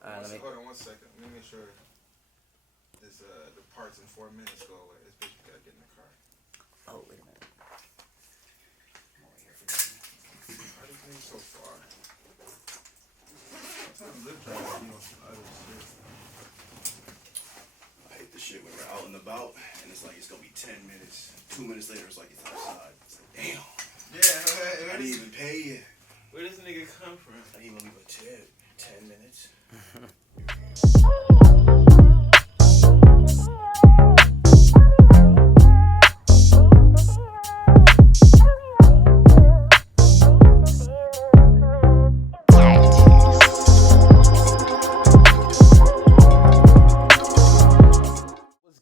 Hold on 1 second. Let me make sure this the parts in 4 minutes go away. This bitch gotta get in the car. Oh, wait a minute. I'm over here for this. Why this thing so far? Sometimes lip drive you on other shit. I hate the shit when we're out and about and it's like it's gonna be 10 minutes. 2 minutes later, it's like it's outside. It's like, damn. Yeah, I didn't even pay you. Where does nigga come from? I didn't even leave a tip. 10 minutes.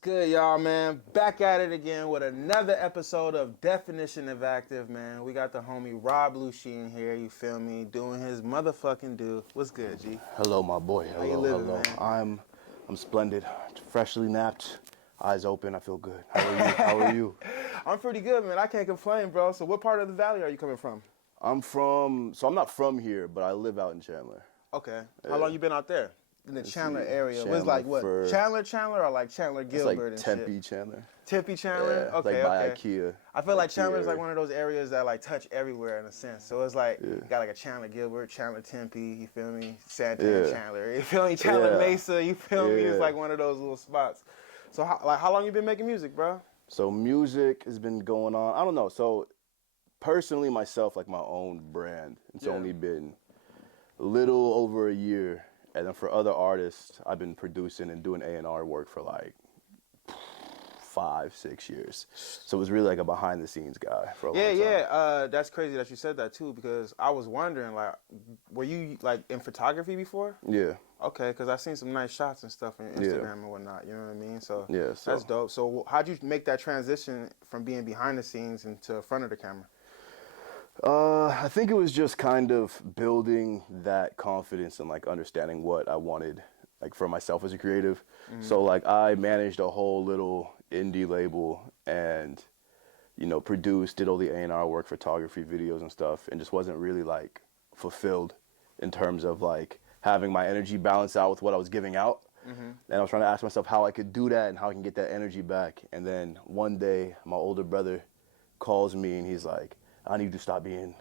Good, y'all, man. Back at it again with another episode of Definition of Active, man. We got the homie Rob Lucci in here, you feel me, doing his motherfucking do. What's good, G? Hello, my boy. Hello, How you living, hello. man? I'm splendid. Freshly napped, eyes open. I feel good. How are you? How are you? I'm pretty good, man. I can't complain, bro. So what part of the valley are you coming from? I'm not from here, but I live out in Chandler. Okay. How long you been out there? In the Chandler area. Chandler What's like what? Chandler or like Chandler Gilbert it's and like Tempe, shit? Chandler. Tempe Chandler? Yeah, Okay, like by okay. IKEA. I feel like IKEA Chandler is like area. one of those areas that like touch everywhere in a sense. So it's like you got like a Chandler Gilbert, Chandler Tempe, you feel me? Santana Chandler, you feel me? Chandler Mesa, you feel me? It's like one of those little spots. So how long you been making music, bro? So music has been going on. I don't know. So personally, myself, like my own brand, it's only been a little over a year. And then for other artists, I've been producing and doing A&R work for like 5-6 years. So it was really like a behind the scenes guy for a long time. Yeah. That's crazy that you said that too, because I was wondering, like, were you like in photography before? Yeah. Okay, because I've seen some nice shots and stuff on Instagram and whatnot, you know what I mean? So so that's dope. So how'd you make that transition from being behind the scenes into front of the camera? I think it was just kind of building that confidence and like understanding what I wanted like for myself as a creative. So like I managed a whole little indie label and produced, did all the A&R work, photography, videos and stuff, and just wasn't really like fulfilled in terms of like having my energy balance out with what I was giving out. And I was trying to ask myself how I could do that and how I can get that energy back. And then one day my older brother calls me and he's like, I need to stop being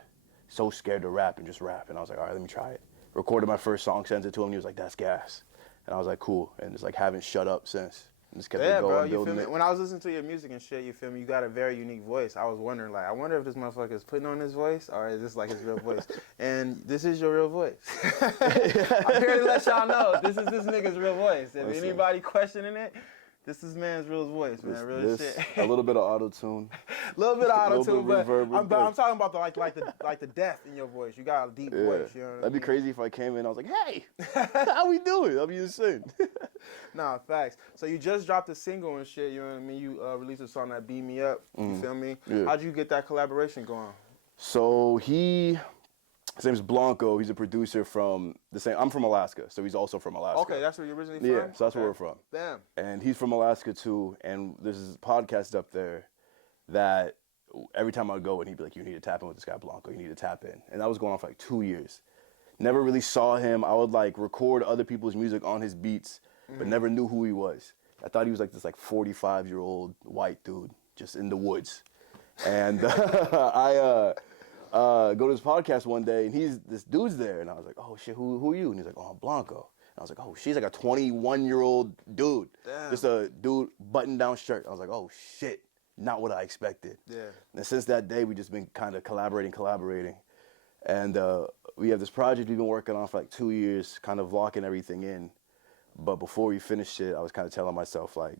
so scared to rap and just rap. And I was like, all right, let me try it. Recorded my first song, sent it to him. And he was like, that's gas. And I was like, cool. And just like haven't shut up since. And just kept it going, bro, you building feel me? it. When I was listening to your music and shit, you feel me? You got a very unique voice. I was wondering, like, I wonder if this motherfucker is putting on his voice or is this like his real voice? And this is your real voice. I'm here to let y'all know this is this nigga's real voice. If anybody questioning it, this is man's real voice, man. Real shit. A little bit of auto-tune. A little bit of auto-tune, but I'm reverb, talking about the like the depth in your voice. You got a deep voice, you know what I mean? That'd be crazy if I came in and I was like, hey, how we doing? I'll be insane. Nah, facts. So you just dropped a single and shit, you know what I mean? You released a song that Beat Me Up, you feel me? Yeah. How'd you get that collaboration going? So his name's Blanco. He's a producer from the same. I'm from Alaska, so he's also from Alaska. Okay, that's where you're originally from? Yeah, so that's where we're from. Damn. And he's from Alaska too. And there's this podcast up there that every time I go and he'd be like, you need to tap in with this guy Blanco. You need to tap in. And that was going on for like 2 years. Never really saw him. I would like record other people's music on his beats, but never knew who he was. I thought he was like this like 45-year-old white dude just in the woods. And I go to his podcast one day, and this dude's there, and I was like, oh shit, who are you? And he's like, oh, I'm Blanco. And I was like, oh, she's like a 21-year-old dude. Damn. Just a dude, button-down shirt. I was like, oh shit, not what I expected. Yeah. And since that day, we just been kind of collaborating. And we have this project we've been working on for like 2 years, kind of locking everything in. But before we finished it, I was kind of telling myself, like,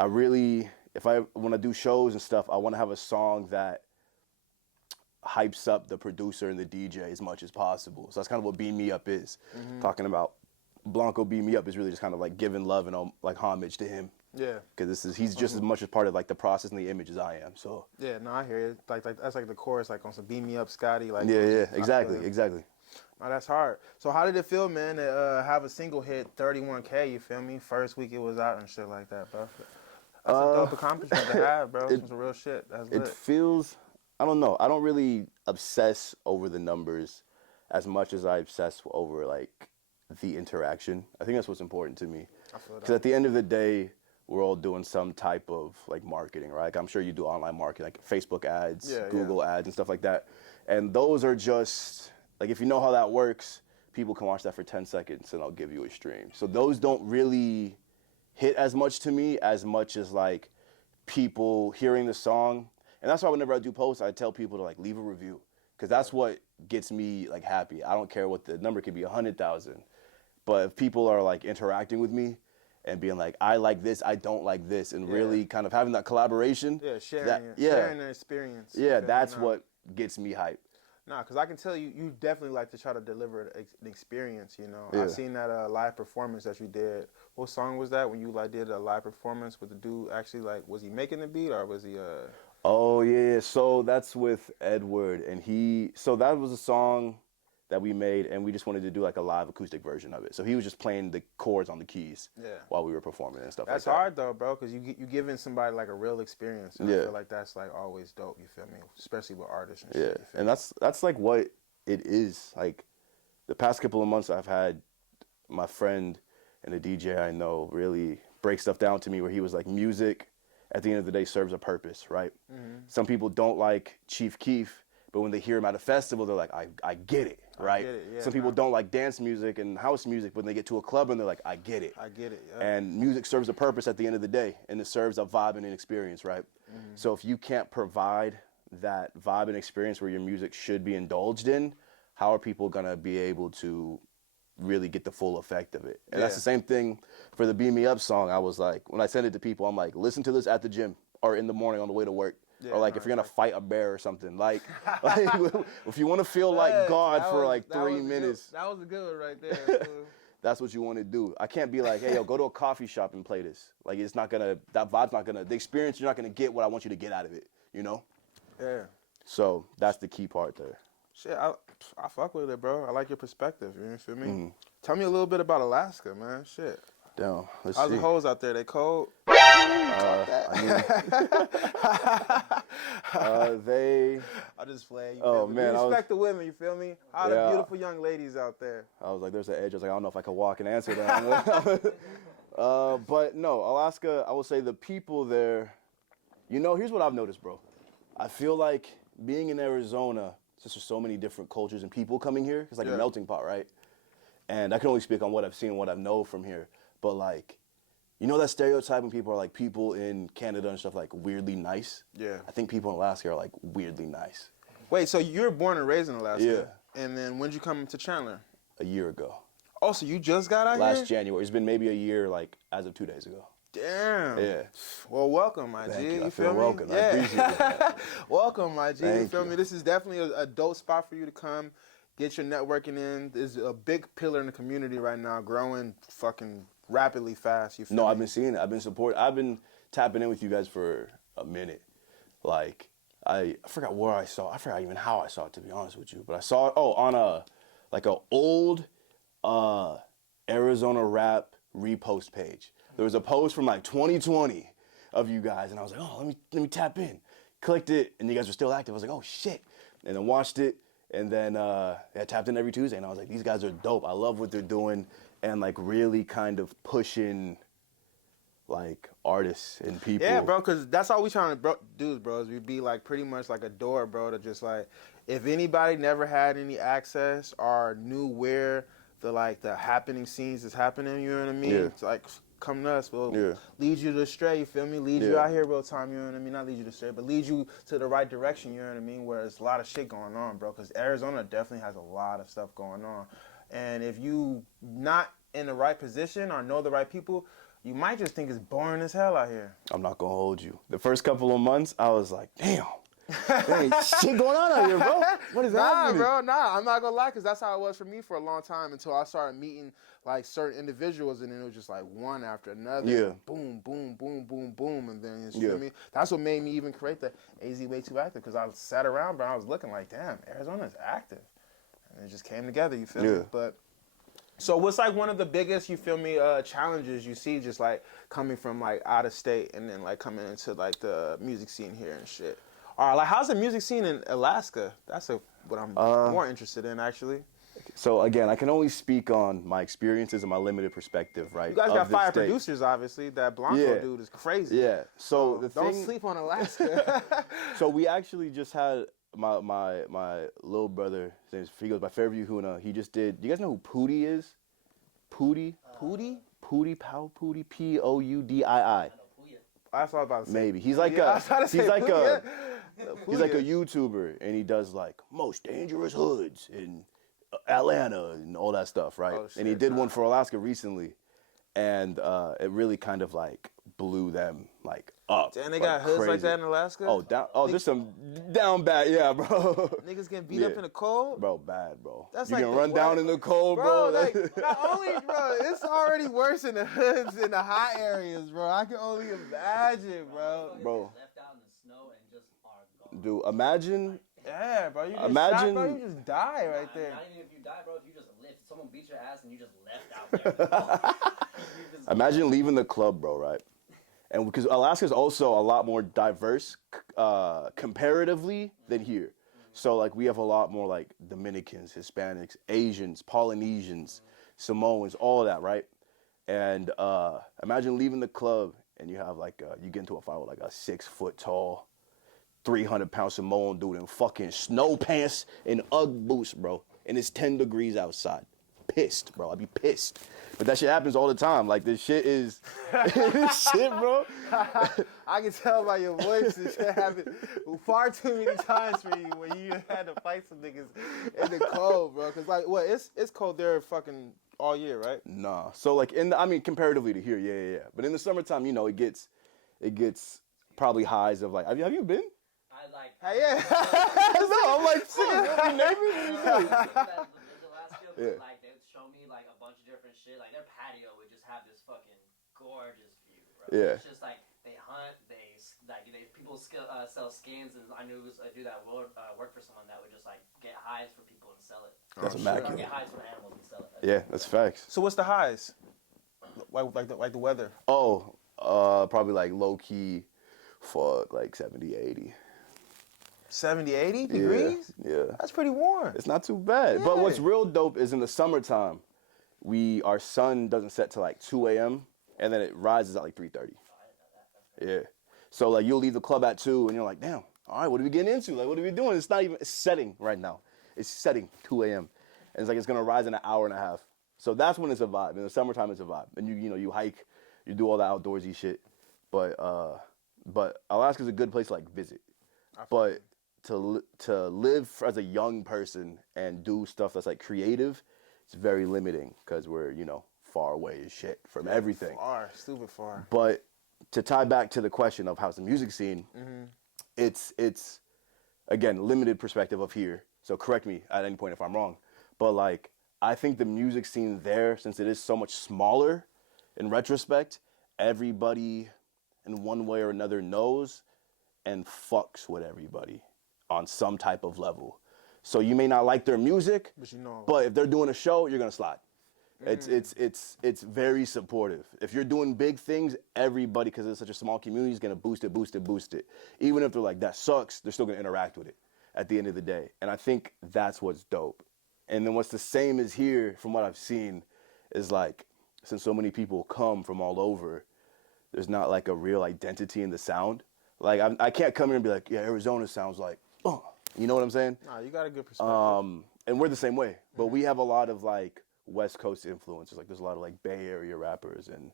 if I want to do shows and stuff, I want to have a song that hypes up the producer and the DJ as much as possible. So that's kind of what Beat Me Up is. Talking about Blanco Beat Me Up is really just kind of like giving love and like homage to him. Yeah. Because he's just as much a part of like the process and the image as I am. So. Yeah, no, I hear you. Like that's like the chorus, like on some Beat Me Up, Scotty. Like. Yeah, exactly. Oh, that's hard. So how did it feel, man, to have a single hit 31K, you feel me? First week it was out and shit like that, bro. That's a dope accomplishment to have, bro. Some real shit. That's lit. It feels, I don't know. I don't really obsess over the numbers as much as I obsess over like the interaction. I think that's what's important to me. I feel Because that. at the end of the day, we're all doing some type of like marketing, right? Like I'm sure you do online marketing, like Facebook ads, Yeah, Google ads, and stuff like that. And those are just like if you know how that works, people can watch that for 10 seconds and I'll give you a stream. So those don't really hit as much to me as much as like people hearing the song. And that's why whenever I do posts, I tell people to like leave a review because that's what gets me like happy. I don't care what the number could be, 100,000. But if people are like interacting with me and being like, I like this, I don't like this, and really kind of having that collaboration. Yeah, sharing that, it. Sharing their experience. Yeah, You feel me? that's Nah. what gets me hype. Nah, because I can tell you, you definitely like to try to deliver an experience, you know. Yeah. I seen that live performance that you did. What song was that when you like did a live performance with the dude actually like, was he making the beat or was he Oh yeah, so that's with Edward, and so that was a song that we made, and we just wanted to do like a live acoustic version of it. So he was just playing the chords on the keys while we were performing and stuff That's like that. hard though, bro, because you giving somebody like a real experience. And I feel like that's like always dope. You feel me? Especially with artists and shit. You feel And me? that's like what it is. Like the past couple of months, I've had my friend and a DJ I know really break stuff down to me, where he was like, music at the end of the day serves a purpose, right? Some people don't like Chief Keef, but when they hear him at a festival, they're like, I get it, right? get it, yeah, Some people don't like dance music and house music, but when they get to a club and they're like, I get it. I get it. Yeah. And music serves a purpose at the end of the day, and it serves a vibe and an experience, right? So if you can't provide that vibe and experience where your music should be indulged in, how are people gonna be able to really get the full effect of it? And that's the same thing for the Beam Me Up song. I was like, when I send it to people, I'm like, listen to this at the gym or in the morning on the way to work. Or like if you're gonna fight a bear or something, like if you want to feel like God for like 3 minutes, That was a good one right there. that's what you want to do. I can't be like, hey, yo, go to a coffee shop and play this. Like it's not gonna, that vibe's not gonna, the experience, you're not gonna get what I want you to get out of it, you know? Yeah. So that's the key part there. Shit, I fuck with it, bro. I like your perspective. You feel me? Tell me a little bit about Alaska, man. Shit. Damn, let's How's see. the hoes out there? They cold? They, I just play. You Oh, feel me? man, We I was- respect the women. You feel me? All the Yeah. beautiful young ladies out there. I was like, there's an edge. I was like, I don't know if I could walk and answer that. But no, Alaska, I will say the people there, you know, here's what I've noticed, bro. I feel like being in Arizona, since there's so many different cultures and people coming here, it's like a melting pot, right? And I can only speak on what I've seen and what I've known from here. But like, you know that stereotype when people are like, people in Canada and stuff like weirdly nice? Yeah. I think people in Alaska are like weirdly nice. Wait, so you're born and raised in Alaska? Yeah. And then when'd you come to Chandler? A year ago. Oh, so you just got out here? Last January. It's been maybe a year, like as of 2 days ago. Damn. Yeah. Well, welcome, my Thank G. you. I You feel feel me? welcome. I appreciate that. Welcome, my G. You Thank feel you. me? This is definitely a dope spot for you to come, get your networking in. There's a big pillar in the community right now, growing fucking rapidly fast. You feel No, me? I've been seeing it. I've been supporting. I've been tapping in with you guys for a minute. Like, I forgot where I saw. I forgot even how I saw it, to be honest with you. But I saw it. Oh, on a old Arizona rap repost page. There was a post from like 2020 of you guys, and I was like, oh, let me tap in. Clicked it, and you guys were still active. I was like, oh shit, and then watched it, and then I tapped in every Tuesday, and I was like, these guys are dope. I love what they're doing, and like really kind of pushing like artists and people. Yeah, bro, because that's all we trying to do, bro, is we be like pretty much like a door, bro, to just like, if anybody never had any access or knew where the happening scenes is happening, you know what I mean? Yeah. It's like, come to us, we'll Yeah. lead you astray, you feel me? Lead you Yeah. out here real time, you know what I mean? Not lead you astray, but lead you to the right direction, you know what I mean? Where there's a lot of shit going on, bro, because Arizona definitely has a lot of stuff going on. And if you not in the right position or know the right people, you might just think it's boring as hell out here. I'm not gonna hold you. The first couple of months, I was like, damn, there ain't shit going on out here, bro. What is happening? I'm not gonna lie, because that's how it was for me for a long time until I started meeting like certain individuals, and then it was just like one after another. Yeah. Boom, boom, boom, boom, boom, and then you Yeah. feel me? That's what made me even create the AZ Way Too Active, because I sat around, but I was looking like, damn, Arizona's active, and it just came together. You feel me? Yeah. But so what's like one of the biggest, you feel me, challenges you see just like coming from like out of state and then like coming into like the music scene here and shit? All right, like how's the music scene in Alaska? That's what I'm more interested in actually. So again, I can only speak on my experiences and my limited perspective, right? You guys of got this fire state. producers, obviously. That Blanco Yeah. dude is crazy. Yeah. So the don't thing. sleep on Alaska. So we actually just had my little brother. He goes by Fairview Huna. He just did. Do you guys know who Pootie is? Pootie. Pootie? Pootie. Poudii. Poudii. That's all I was about to say. Maybe he's like I was trying to say he's like Pootie, he's like a Pootie. YouTuber, and he does like most dangerous hoods in Atlanta and all that stuff, right? Oh, And he shit, did one for Alaska recently, and it really kind of like blew them like up. And they like, got hoods like crazy. that in Alaska? Oh, down. Oh, there's some down bad, yeah, bro. Niggas getting beat up Yeah. in the cold? Bro, bad, bro. That's you like can the run down worst. in the cold, Bro, bro. like, not only, bro, it's already worse in the hoods, in the hot areas, bro. I can only imagine, bro. Bro. Left out in the snow and just are gone. Dude, imagine. Yeah, bro, you get Imagine- shot, bro, you just die right there. Not even if you die, bro. If you just live, someone beat your ass and you just left out there. You just- Imagine leaving the club, bro, right? And because Alaska is also a lot more diverse comparatively than here. So like we have a lot more like Dominicans, Hispanics, Asians, Polynesians, Samoans, all of that, right? And imagine leaving the club and you have like you get into a fight with like a 6 foot tall, 300-pound Samoan dude in fucking snow pants and Ugg boots, bro. And it's 10 degrees outside. Pissed, bro. I'd be pissed. But that shit happens all the time. Like this shit is this shit, bro. I can tell by your voice this shit happened far too many times for you when you had to fight some niggas in the cold, bro. Cause like, what? It's cold there fucking all year, right? Nah. So like I mean comparatively to here, yeah. But in the summertime, you know, it gets probably highs of like have you been? I like. Hey, yeah. No, I'm like, shit, you neighbors? What you doing? Yeah. Like they would show me like a bunch of different shit. Like their patio would just have this fucking gorgeous view, bro. Yeah. It's just like they hunt, people sell skins, and I knew a dude that worked for someone that would just like get hides for people and sell it. That's Oh, Or immaculate. get hides from animals and sell it. Yeah, that's facts. So what's the highs? Like the weather. Oh, probably like low key, fuck, like 70, 80. 70, 80 degrees? Yeah. That's pretty warm. It's not too bad. But Yeah. what's real dope is in the summertime, our sun doesn't set till like 2 a.m. and then it rises at like 3:30. Yeah. So like you'll leave the club at 2 and you're like, damn, all right, what are we getting into? Like, what are we doing? It's setting right now. It's setting 2 a.m. And it's like it's gonna rise in an hour and a half. So that's when it's a vibe. In the summertime, it's a vibe. And you hike, you do all the outdoorsy shit. But Alaska's a good place to like visit. But to live as a young person and do stuff that's like creative, it's very limiting because we're far away as shit from everything. Far, stupid far. But to tie back to the question of how's the music scene, it's again limited perspective of here. So correct me at any point if I'm wrong. But like I think the music scene there, since it is so much smaller, in retrospect, everybody in one way or another knows and fucks with everybody on some type of level. So you may not like their music, but if they're doing a show, you're gonna slide. It's very supportive. If you're doing big things, everybody, because it's such a small community, is gonna boost it. Even if they're like, that sucks, they're still gonna interact with it at the end of the day. And I think that's what's dope. And then what's the same as here, from what I've seen, is like, since so many people come from all over, there's not like a real identity in the sound. Like I can't come here and be like, yeah, Arizona sounds like, you know what I'm saying? Nah, you got a good perspective. And we're the same way, but we have a lot of like West Coast influences. Like there's a lot of like Bay Area rappers and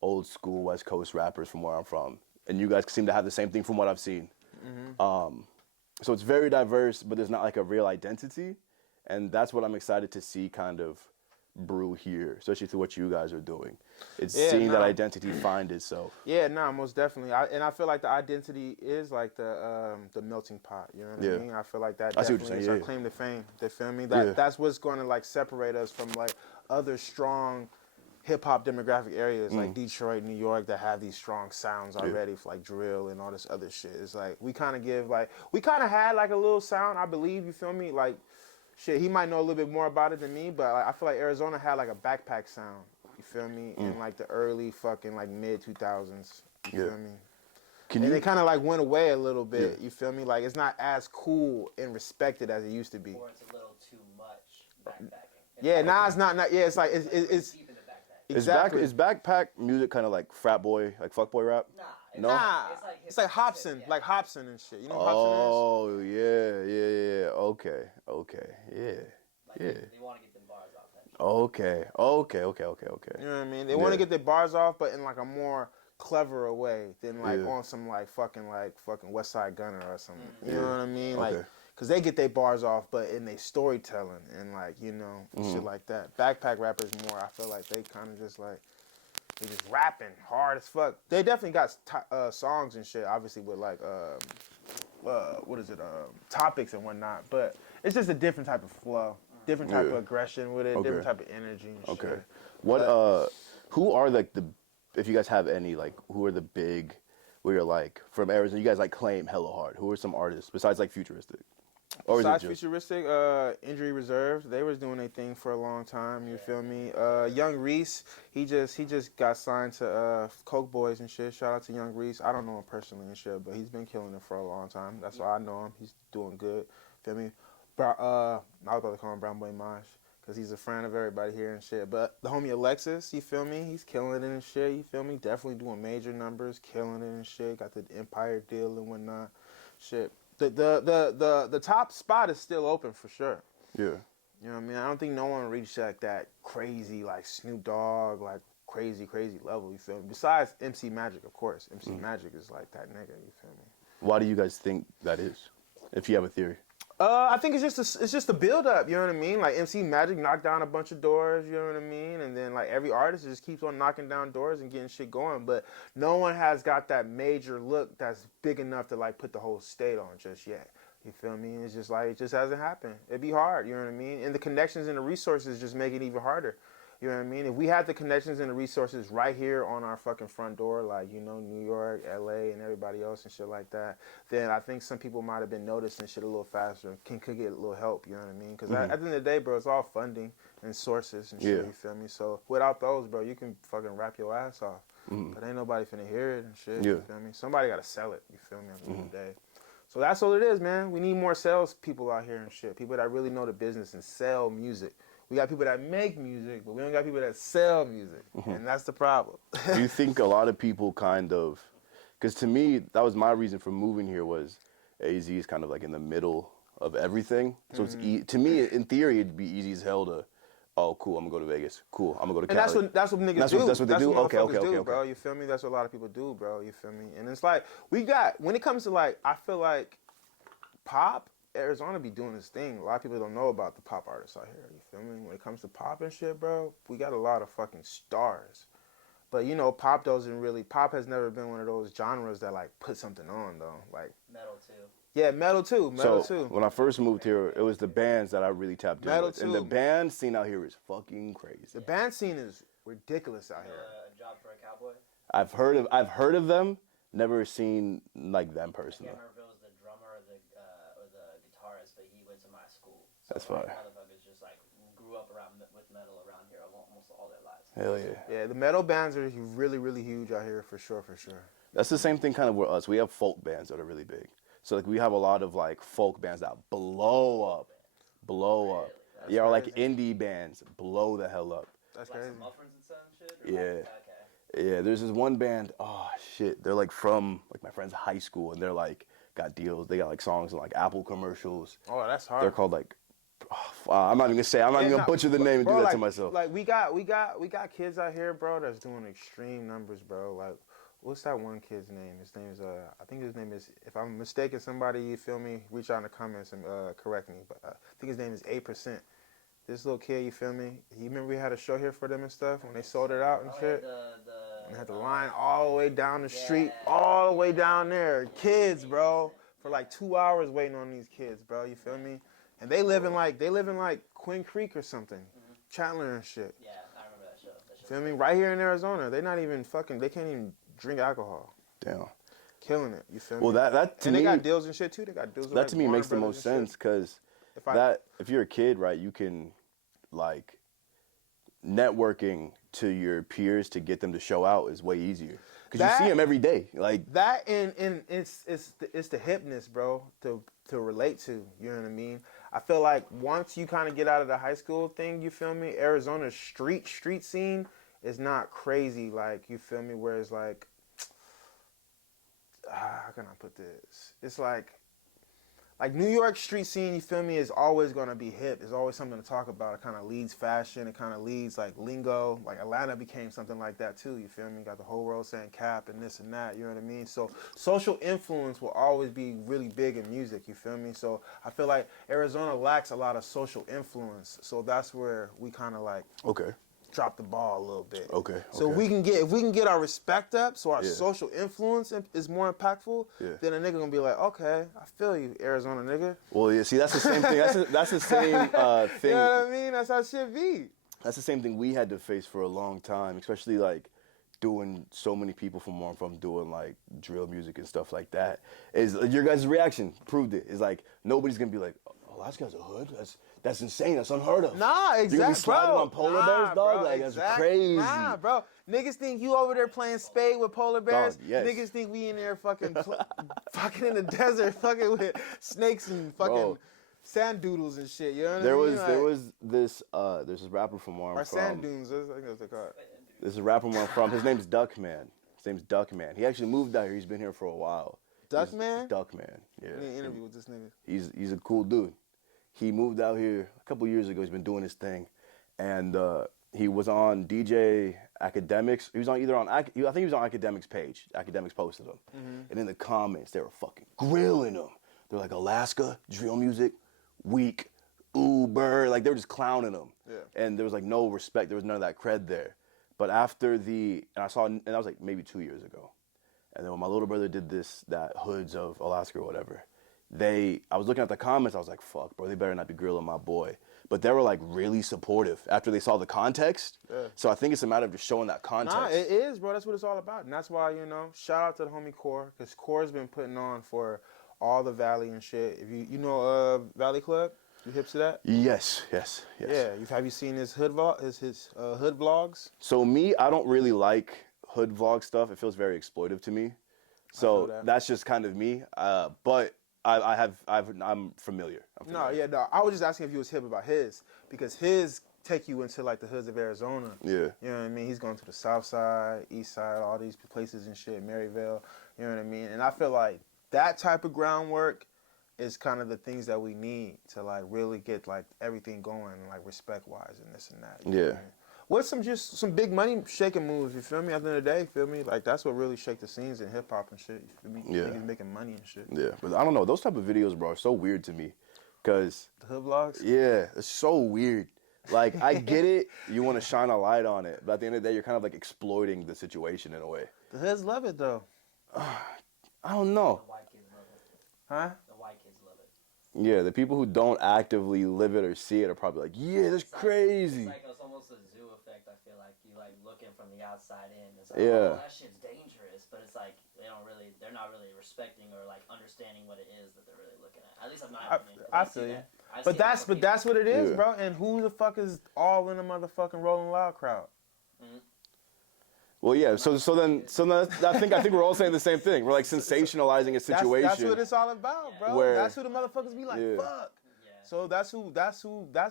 old school West Coast rappers from where I'm from. And you guys seem to have the same thing from what I've seen. So it's very diverse, but there's not like a real identity. And that's what I'm excited to see kind of brew here, especially through what you guys are doing. It's seeing that identity find itself. Yeah, nah, most definitely. I feel like the identity is like the melting pot. You know what I mean? I feel like that I see what definitely you're saying, is our claim to fame. They feel me? That's what's going to like separate us from like other strong hip hop demographic areas like Detroit, New York that have these strong sounds already for like drill and all this other shit. It's like we kind of had like a little sound, I believe. You feel me? Like. Shit, he might know a little bit more about it than me, but like, I feel like Arizona had like a backpack sound. You feel me? In like the early fucking like mid 2000s. You feel me? And it kind of like went away a little bit. You feel me? Like it's not as cool and respected as it used to be. Or it's a little too much. backpacking. Yeah, nah, it's not. Yeah, it's like it's deep in the backpack. exactly. Is backpack music kind of like frat boy, like fuckboy rap? Nah, No? Nah, it's it's like hip- Hobson, yeah. like Hobson and shit. You know what Oh yeah. Okay. Yeah. Like Yeah. they want to get them bars off that shit. Okay. Hobson is? You know what I mean? They want to Yeah. get their bars off, but in like a more cleverer way than like Yeah. on some like fucking West Side Gunner or something. You Yeah. know what I mean? Like, Okay. cause they get their bars off, but in their storytelling and like shit like that. Backpack rappers more. I feel like they kind of just like. They just rapping hard as fuck. They definitely got songs and shit, obviously with like topics and whatnot. But it's just a different type of flow, different type of Yeah. aggression with it, Okay. different type of energy and Okay. shit. What But- who are like the, if you guys have any, like who are the big, where you're like from Arizona, you guys like claim hella hard? Who are some artists besides like Futuristic? Or Besides is it just Futuristic, Injury Reserve, they was doing their thing for a long time. You feel me? Young Reese, he just got signed to Coke Boys and shit. Shout out to Young Reese. I don't know him personally and shit, but he's been killing it for a long time. That's why I know him. He's doing good. Feel me? I was about to call him Brown Boy Maj, because he's a friend of everybody here and shit. But the homie Alexis, you feel me? He's killing it and shit. You feel me? Definitely doing major numbers, killing it and shit. Got the Empire deal and whatnot. Shit. The top spot is still open for sure. yeah. You know what I mean? I don't think no one reached like that crazy, like Snoop Dogg, like crazy level, you feel me? Besides MC Magic, of course. MC Magic is like that nigga, you feel me? Why do you guys think that is? If you have a theory. I think it's just a build up, you know what I mean? Like MC Magic knocked down a bunch of doors, you know what I mean? And then like every artist just keeps on knocking down doors and getting shit going, but no one has got that major look that's big enough to like put the whole state on just yet. You feel me? It's just like it just hasn't happened. It'd be hard, you know what I mean? And the connections and the resources just make it even harder. You know what I mean? If we had the connections and the resources right here on our fucking front door, like, you know, New York, LA, and everybody else and shit like that, then I think some people might have been noticing shit a little faster, could get a little help, you know what I mean? Because at the end of the day, bro, it's all funding and sources and shit, Yeah. you feel me? So without those, bro, you can fucking rap your ass off. But ain't nobody finna hear it and shit, you feel me? Somebody gotta sell it, you feel me, at the end of the day. So that's what it is, man. We need more sales people out here and shit. People that really know the business and sell music. We got people that make music, but we don't got people that sell music. And that's the problem. Do you think a lot of people kind of, because to me, that was my reason for moving here, was AZ is kind of like in the middle of everything. So it's to me, in theory, it'd be easy as hell to, oh, cool, I'm gonna go to Vegas. Cool, I'm gonna go to Cali. And that's what niggas do. That's what they do? Okay, motherfuckers do, bro. You feel me? That's what a lot of people do, bro. You feel me? And it's like, when it comes to like, I feel like pop, Arizona be doing this thing. A lot of people don't know about the pop artists out here. You feel me? When it comes to pop and shit, bro, we got a lot of fucking stars. But you know, pop has never been one of those genres that like put something on though. Like Metal too. yeah, metal too. When I first moved here, it was the bands that I really tapped in Metal with. And the too. band scene out here is fucking crazy. The band scene is ridiculous out here. A Job for a Cowboy. I've heard of them, never seen like them I personally. can't remember if it was the drummer or the guitarist, but he went to my school. So That's like, fire. motherfuckers just like grew up with metal around here almost all their lives. Hell yeah. Yeah, the metal bands are really huge out here for sure. That's the same thing kind of with us. We have folk bands that are really big. So like we have a lot of like folk bands that blow up. That's Yeah, or like crazy. indie bands blow the hell up. That's Like crazy. some Muffins and some shit? Or Yeah. like, okay. Yeah, there's this one band, oh shit, they're like from like my friend's high school, and they're like got deals. They got like songs in like Apple commercials. Oh, that's hard. They're called like, I'm not even gonna say, I'm not even gonna butcher the name and bro, do that like, to myself. Like we got kids out here, bro, that's doing extreme numbers, bro. Like, what's that one kid's name? His name is I think his name is. If I'm mistaken, somebody, you feel me? Reach out in the comments and correct me. But I think his name is 8%. This little kid, you feel me? You remember we had a show here for them and stuff when they sold it out and shit. And they had the line all the way down the street, all the way down there. Kids, bro, for like 2 hours waiting on these kids, bro. You feel me? And they live in like Quinn Creek or something, Chandler and shit. Yeah, I remember that show. Feel me? Right here in Arizona, they not even fucking. They can't even drink alcohol. Damn. Killing it. You feel Well, me? that to And me, they got deals and shit too. They got deals. With that like to me Warner makes the Brothers most and shit. sense because if you're a kid, right, you can like networking to your peers to get them to show out is way easier because you see them every day. Like that, and it's the hipness, bro, to relate to. You know what I mean? I feel like once you kind of get out of the high school thing, you feel me? Arizona's street scene is not crazy, like, you feel me? Where it's like, how can I put this? It's like New York street scene, you feel me, is always gonna be hip. There's always something to talk about. It kind of leads fashion. It kind of leads like lingo. Like Atlanta became something like that too. You feel me? Got the whole world saying cap and this and that. You know what I mean? So social influence will always be really big in music. You feel me? So I feel like Arizona lacks a lot of social influence. So that's where we kind of like drop the ball a little bit. Okay. So if we can get our respect up, so our Yeah. social influence is more impactful, then a nigga gonna be like, okay, I feel you, Arizona nigga. Well, yeah. See, that's the same thing. That's the same thing. You know what I mean? That's how shit be. That's the same thing we had to face for a long time, especially like doing so many people from where I'm from doing like drill music and stuff like that. Is your guys' reaction proved it? Is like nobody's gonna be like, oh, that guy's a hood. That's insane. That's unheard of. Nah, You're exactly, gonna be sliding bro. on polar bears, dog. Bro, Like that's crazy. Nah, bro. Niggas think you over there playing spade with polar bears. Dog, yes. Niggas think we in there fucking fucking in the desert, fucking with snakes and fucking Bro. sand doodles and shit. You know what There I mean? was there was this there's this rapper from where I'm or from. sand dunes. I think that's what they call it. This is a rapper where I'm from. His name's Duckman. His name's Duckman. He actually moved out here. He's been here for a while. Duckman? Duckman. Yeah. I need an interview with this nigga. He's a cool dude. He moved out here a couple years ago. He's been doing his thing, and he was on DJ Academics. He was on I think he was on Academics page. Academics posted him, and in the comments they were fucking grilling him. They're like, Alaska drill music, weak, Uber. Like they were just clowning him. Yeah. And there was like no respect. There was none of that cred there. But after and that was like maybe 2 years ago. And then when my little brother did that Hoods of Alaska or whatever, I was looking at the comments, I was like, fuck, bro, they better not be grilling my boy. But they were like really supportive after they saw the context. Yeah. So I think it's a matter of just showing that context. Nah, it is, bro. That's what it's all about. And that's why, shout out to the homie Core, because Core's been putting on for all the Valley and shit. If you know Valley Club, you hip to that? Yes. Yeah, have you seen his hood hood vlogs? So me, I don't really like hood vlog stuff. It feels very exploitive to me. So that's just kind of me. But I'm familiar. No. I was just asking if you was hip about his, because his take you into like the hoods of Arizona. Yeah. You know what I mean? He's going to the South Side, East Side, all these places and shit, Maryville. You know what I mean? And I feel like that type of groundwork is kind of the things that we need to like really get like everything going, like respect wise and this and that. You know what I mean? What's some big money shaking moves, you feel me? At the end of the day, feel me? Like that's what really shake the scenes in hip hop and shit. You feel me? Yeah. Niggas making money and shit. Yeah, but I don't know. Those type of videos, bro, are so weird to me. Cause the hood vlogs? Yeah, it's so weird. Like I get it, you want to shine a light on it, but at the end of the day, you're kind of like exploiting the situation in a way. The hoods love it though. I don't know. The white kids love it. Huh? The white kids love it. Yeah, the people who don't actively live it or see it are probably like, yeah, that's crazy. It's almost a zoo effect. I feel like you like looking from the outside in. It's like, Yeah. oh, that shit's dangerous, but it's like they're not really respecting or like understanding what it is that they're really looking at. At least in my opinion. I feel you. But that's what it is, bro. And who the fuck is all in the motherfucking Rolling Loud crowd? Mm-hmm. Well, yeah. So then I think we're all saying the same thing. We're like sensationalizing a situation. That's what it's all about, bro. That's who the motherfuckers be like, fuck. Yeah. So that's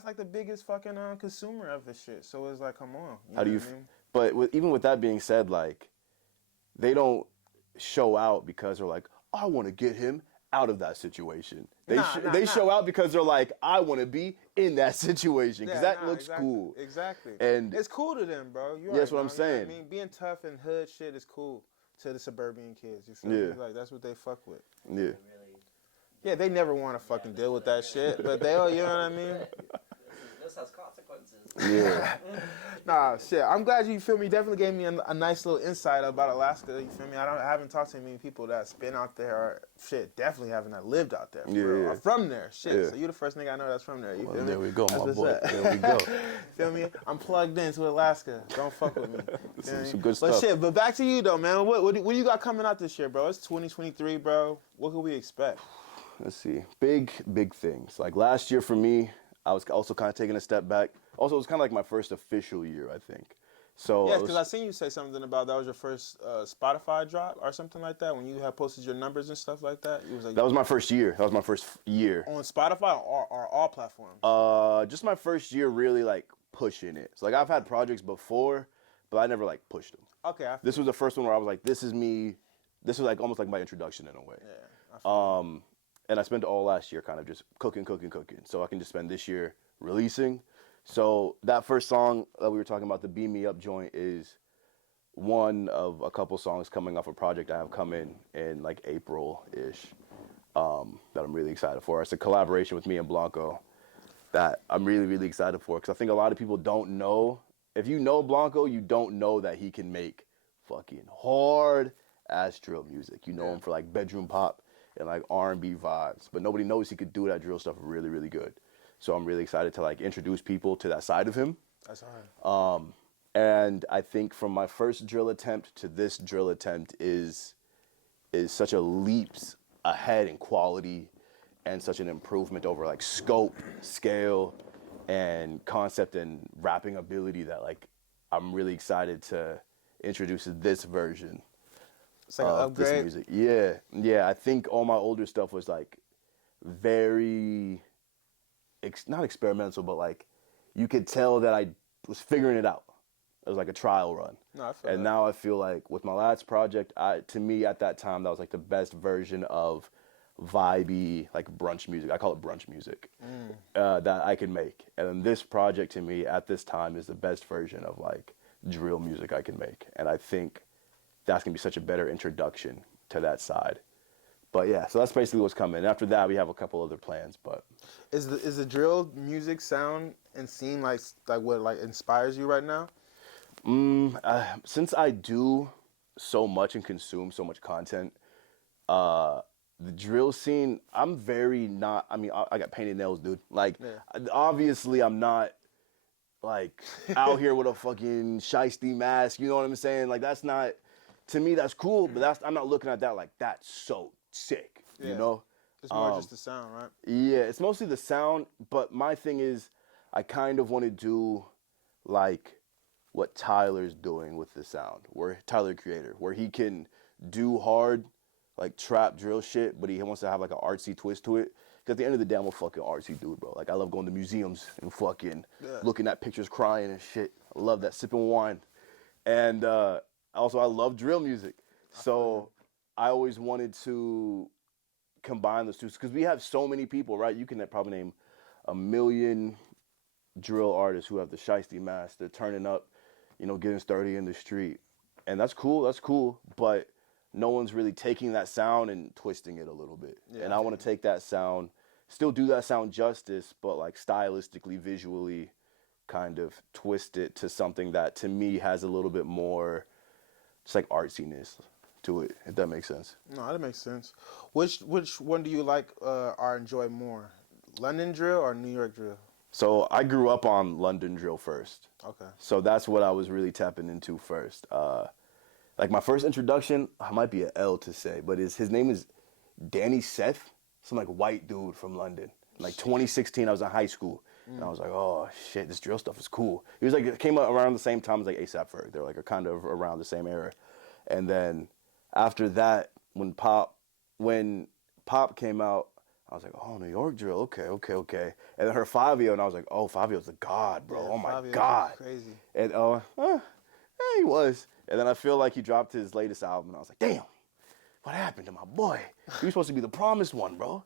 like the biggest fucking consumer of this shit. So it's like, come on. How do you? But even with that being said, like, they don't show out because they're like, I want to get him out of that situation. They show out because they're like, I want to be in that situation because that looks cool. Exactly. And it's cool to them, bro. That's what I'm saying. You know what I mean, being tough and hood shit is cool to the suburban kids. You feel me? Like that's what they fuck with. Yeah. Yeah, they never want to fucking deal with that shit, but they all, you know what I mean? This has consequences. Yeah. Nah, shit. I'm glad you feel me. Definitely gave me a nice little insight about Alaska. You feel me? I haven't talked to many people that's been out there. Or, shit, definitely haven't lived out there. For real. I'm from there. Shit. So you the first nigga I know that's from there. You feel me? There we go, my that's boy. There we go. Feel me? I'm plugged into Alaska. Don't fuck with me. Some good stuff. But back to you though, man. What do you got coming out this year, bro? It's 2023, bro. What can we expect? Let's see. Big things. Like last year for me, I was also kind of taking a step back. Also, it was kind of like my first official year, I think. So Yeah, because I seen you say something about that was your first Spotify drop or something like that when you had posted your numbers and stuff like that. It was like that was my first year. That was my first year. on Spotify or all platforms. Just my first year really like pushing it. So like I've had projects before, but I never like pushed them. Okay, This was the first one where I was like, this is me. This was like almost like my introduction in a way. Yeah, I feel And I spent all last year kind of just cooking. So I can just spend this year releasing. So that first song that we were talking about, the Beam Me Up joint, is one of a couple songs coming off a project I have coming in like April-ish that I'm really excited for. It's a collaboration with me and Blanco that I'm really, really excited for because I think a lot of people don't know. If you know Blanco, you don't know that he can make fucking hard ass drill music. You know him for like bedroom pop and like R&B vibes, but nobody knows he could do that drill stuff really, really good. So I'm really excited to like introduce people to that side of him. that's all right. And I think from my first drill attempt to this drill attempt is such a leaps ahead in quality and such an improvement over like scope, scale, and concept and rapping ability that like I'm really excited to introduce this version It's like an of this upgrade. music. Yeah. I think all my older stuff was like very not experimental, but like you could tell that I was figuring it out. It was like a trial run. No, I feel And that. now I feel like with my last project, to me at that time, that was like the best version of vibey, like brunch music. I call it brunch music that I can make. And then this project to me at this time is the best version of like drill music I can make. And I think that's going to be such a better introduction to that side. But yeah, so that's basically what's coming. After that, we have a couple other plans, but Is the drill music sound and scene like what like inspires you right now? since I do so much and consume so much content, the drill scene, I'm very not, I mean, I got painted nails, dude. Like, obviously I'm not like out here with a fucking shiesty mask, you know what I'm saying? Like, that's not, to me, that's cool, but I'm not looking at that like, that's so sick, you Yeah. know? It's more just the sound, right? Yeah, it's mostly the sound, but my thing is, I kind of want to do like what Tyler's doing with the sound, where Tyler the Creator, where he can do hard, like trap drill shit, but he wants to have like an artsy twist to it. Because at the end of the day, I'm a fucking artsy dude, bro. Like I love going to museums and fucking looking at pictures, crying and shit. I love that, sipping wine. And also, I love drill music. So I always wanted to combine those two because we have so many people, right? You can probably name a million drill artists who have the shiesty mask. They're turning up, you know, getting sturdy in the street. And that's cool, but no one's really taking that sound and twisting it a little bit. Yeah, and I want to take that sound, still do that sound justice, but like stylistically, visually kind of twist it to something that to me has a little bit more just like artsiness to it, if that makes sense. No, that makes sense. Which one do you like or enjoy more, London drill or New York drill? So I grew up on London drill first. Okay. So that's what I was really tapping into first. Like my first introduction, I might be an L to say, but his name is Danny Seth, some like white dude from London. Like 2016, I was in high school, and I was like, oh shit, this drill stuff is cool. He was like, it came out around the same time as like A$AP Ferg. They're like kind of around the same era. And then after that, when Pop came out, I was like, oh, New York drill, okay. And then her Fabio, and I was like, oh, Fabio's the god, bro. Yeah, oh my Fabio's god, crazy. And he was. And then I feel like he dropped his latest album, and I was like, damn, what happened to my boy? He was supposed to be the promised one, bro.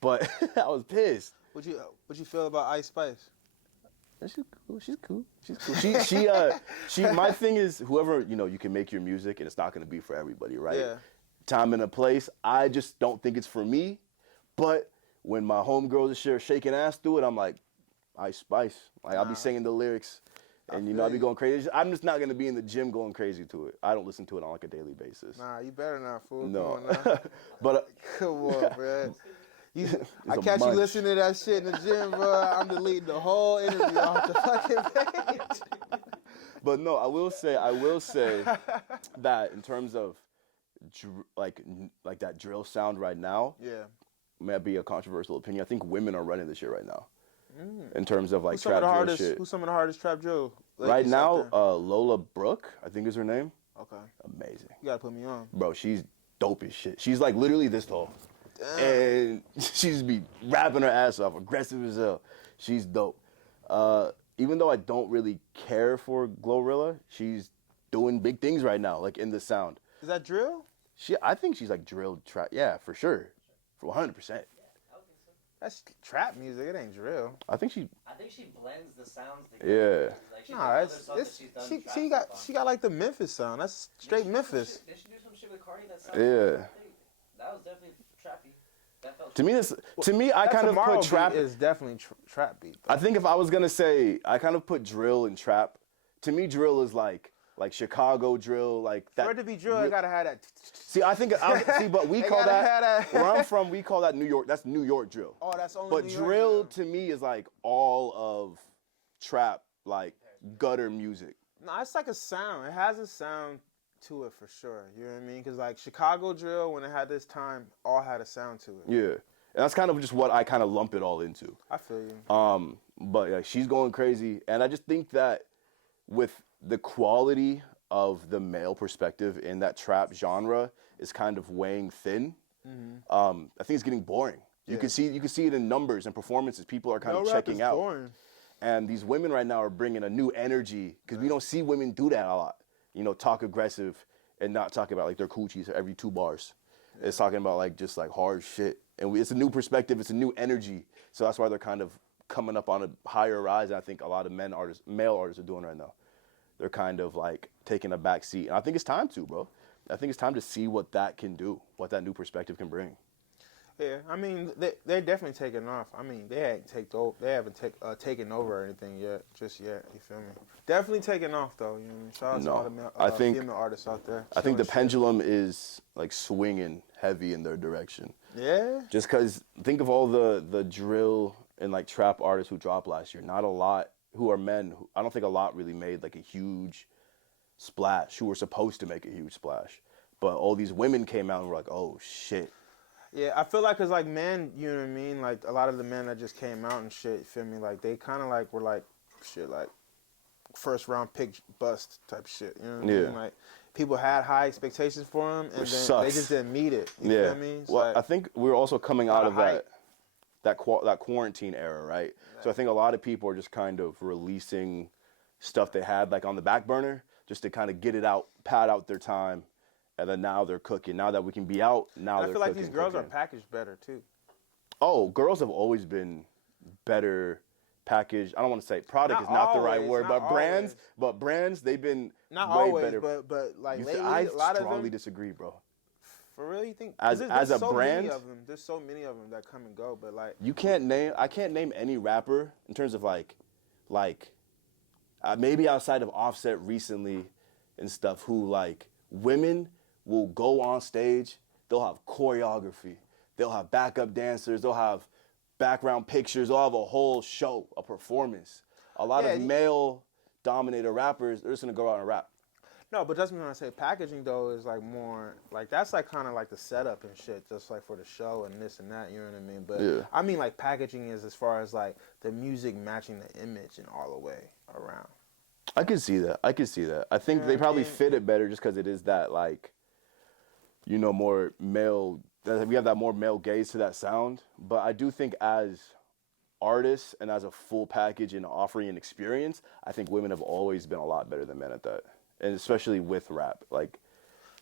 But I was pissed. What you feel about Ice Spice? She's cool. She. My thing is, whoever you can make your music, and it's not gonna be for everybody, right? Yeah. Time and a place. I just don't think it's for me. But when my homegirls are shaking ass through it, I'm like, Ice Spice. Like I'll be singing the lyrics, and I'll be going crazy. I'm just not gonna be in the gym going crazy to it. I don't listen to it on like a daily basis. Nah, you better not, fool. No. Come on now. But Come on, bro. I a catch you munch. listening to that shit in the gym, bro. I'm deleting the whole interview off the fucking page. But no, I will say that in terms of like that drill sound right now, Yeah. may be a controversial opinion. I think women are running this shit right now. In terms of like Who's some of trap the drill hardest? shit. Who's some of the hardest trap drill Right ladies out now, there? Lola Brooke, I think is her name. Okay. Amazing. You gotta put me on. Bro, she's dope as shit. She's like literally this tall. Damn. And she just be rapping her ass off, aggressive as hell. She's dope. Even though I don't really care for Glorilla, she's doing big things right now, like in the sound. Is that drill? I think she's like drilled trap. Yeah, for sure. For 100%. I would think so. That's trap music. It ain't drill. I think she blends the sounds together. Like, she's Nah, got it's other songs that she's done she trap she got stuff on. she got like the Memphis sound. That's straight Memphis. Did she do some shit with Cardi that sounded Yeah. That was definitely trappy. That felt to me I That kind of Tomorrow put trap beat is definitely trap beat. I think if I was gonna say, I kind of put drill and trap. To me, drill is like Chicago drill, like that. For it to be drill, I gotta have that. See, but we They call gotta that have that. where I'm from. We call that New York. That's New York drill. Oh, that's only But New York drill to me is like all of trap, like gutter music. No, it's like a sound. It has a sound to it for sure. You know what I mean? Because like Chicago drill, when it had this time, all had a sound to it. Yeah, and that's kind of just what I kind of lump it all into. I feel you. But yeah, she's going crazy, and I just think that with the quality of the male perspective in that trap genre is kind of weighing thin. I think it's getting boring. You can see it in numbers and performances. People are kind of checking out. Boring. And these women right now are bringing a new energy because we don't see women do that a lot. You know, talk aggressive and not talk about like their coochies every 2 bars. It's talking about like just like hard shit. And it's a new perspective. It's a new energy. So that's why they're kind of coming up on a higher rise. I think a lot of male artists are doing right now. They're kind of like taking a back seat. And I think it's time to, bro. I think it's time to see what that can do, what that new perspective can bring. Yeah, I mean they're definitely taking off. I mean they haven't taken over or anything yet, just yet. You feel me? Definitely taking off though. You know what I mean? Shout out to all the female artists out there. I think the pendulum is like swinging heavy in their direction. Yeah. Just because think of all the drill and like trap artists who dropped last year. Not a lot who are men. I don't think a lot really made like a huge splash. Who were supposed to make a huge splash, but all these women came out and were like, oh shit. Yeah, I feel like, cause like men, you know what I mean? Like a lot of the men that just came out and shit, you feel me? Like they kind of like were like, shit, like first round pick bust type shit. You know what I mean? Like people had high expectations for them, and then they just didn't meet it. You feel me? It's well, like, I think we're also coming out of that quarantine era, right? So I think a lot of people are just kind of releasing stuff they had like on the back burner just to kind of get it out, pad out their time. And then now they're cooking. Now that we can be out, now they're cooking. I feel like these girls are packaged better too. Oh, girls have always been better packaged. I don't want to say product is not the right word, but brands, they've been not way always, better. but like lately, I a lot strongly of them, disagree, bro. For real, you think? As a so brand, many of them. There's so many of them that come and go, but like I can't name any rapper in terms of like maybe outside of Offset recently and stuff who like women will go on stage, they'll have choreography, they'll have backup dancers, they'll have background pictures, they'll have a whole show, a performance. A lot of male-dominated rappers, they're just gonna go out and rap. No, but that's when I say packaging though is like more like that's like kind of like the setup and shit, just like for the show and this and that. You know what I mean? But I mean like packaging is as far as like the music matching the image and all the way around. I could see that. I think they probably fit it better just because it is that like, you know, more male. We have that more male gaze to that sound. But I do think as artists and as a full package and offering an experience, I think women have always been a lot better than men at that. And especially with rap, like.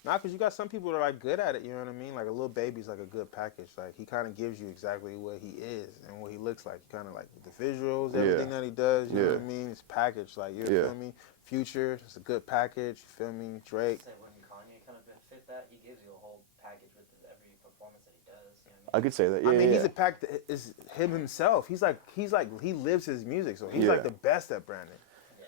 Nah, because you got some people that are like good at it, you know what I mean? Like a Lil Baby's like a good package. Like he kind of gives you exactly what he is and what he looks like. Kind of like the visuals, everything that he does, you know what I mean? It's packaged. Like, you feel me? Future, it's a good package, you feel me? Drake. When Kanye kind of fit that, he gives you a whole package with every performance that he does. You know what I mean? I could say that. Yeah, I mean, he's a pack that is him himself. He's like he lives his music, so he's like the best at branding.